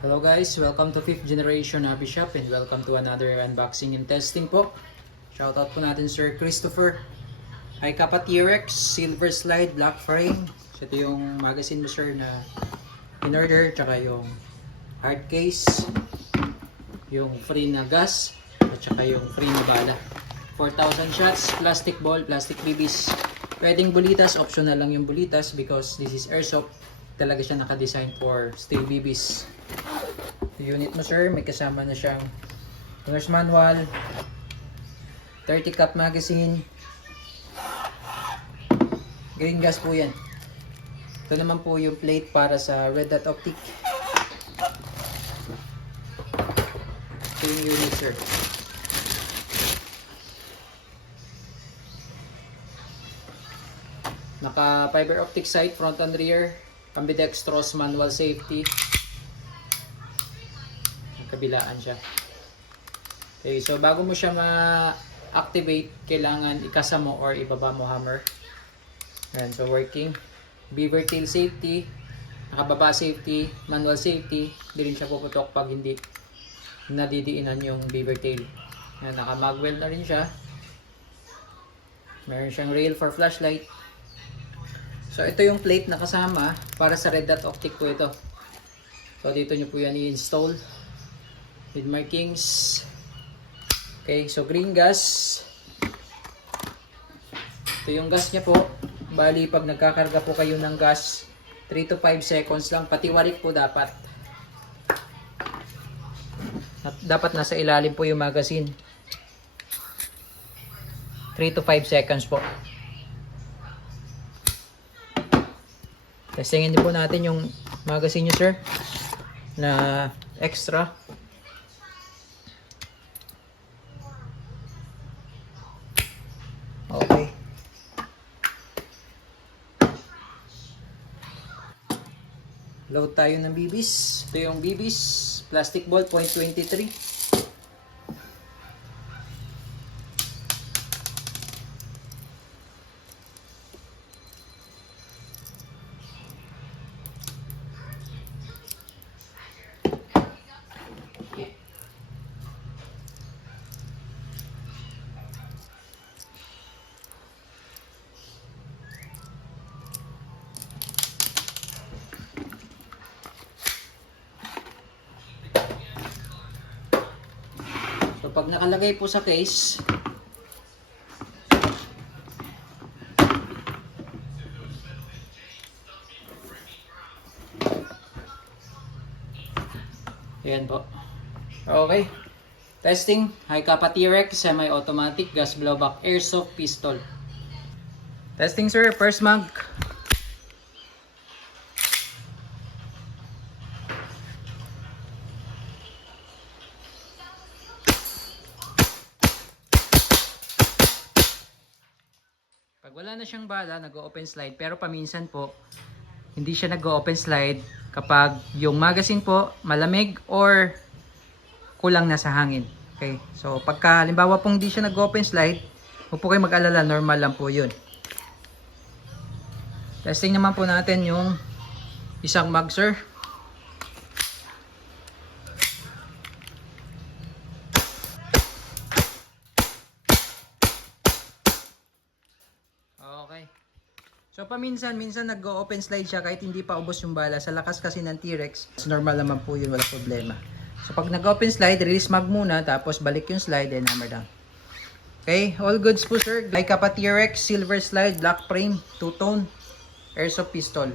Hello guys, welcome to 5th generation Hobby Shop and welcome to another unboxing and testing po. Shoutout po natin Sir Christopher. Hi Kappa T-Rex, silver slide, black frame. So ito yung magazine mo sir na in-order, tsaka yung hard case, yung free na gas, at tsaka yung free na bala. 4,000 shots, plastic ball, plastic BBs. Pwedeng bulitas, optional lang yung bulitas because this is airsoft. Talaga siya naka-design for steel BBs. Unit mo sir, may kasama na siyang owner's manual, 30 cup magazine, green gas po yan. Ito naman po yung plate para sa red dot optic. Ito yung unit sir. Naka fiber optic sight front and rear, ambidextrous manual safety. Kabilaan siya. Okay, so bago mo siya ma-activate, kailangan ikasa mo or ibaba mo hammer. Ayan, so working. Beaver tail safety, nakababa safety, manual safety. Hindi rin siya puputok pag hindi nadidiinan yung beaver tail. Ayan, naka-magwell na rin siya. Meron siyang rail for flashlight. So ito yung plate na kasama para sa red dot optic po ito. So dito nyo po yan i-install with markings. Okay, so green gas. Ito yung gas niya po. Bali, pag nagkakarga po kayo ng gas, 3 to 5 seconds lang. Pati warik po dapat. At dapat nasa ilalim po yung magazine. 3 to 5 seconds po. Testingin din po natin yung magazine nyo sir na extra. Okay. Load tayo ng BBs. Ito yung BBs. Plastic ball, .23. So pag nakalagay po sa case, ayan po. Okay. Testing. Hi Kappa T-Rex, semi-automatic gas blowback airsoft pistol. Testing sir, first mag. Pag wala na siyang bala, nag-open slide. Pero paminsan po, hindi siya nag-open slide kapag yung magazine po malamig or kulang na sa hangin. Okay? So, pagka halimbawa pong hindi siya nag-open slide, huwag po kayo mag-alala, normal lang po yun. Testing naman po natin yung isang mag, sir. Okay. So minsan nag-open slide siya kahit hindi pa ubos yung bala. Sa lakas kasi ng T-Rex, normal naman po yun, wala problema. So pag nag-open slide, release mag muna, tapos balik yung slide and hammer down. Okay, all goods po sir. Like Kappa T-Rex, silver slide, black frame, two-tone, airsoft pistol.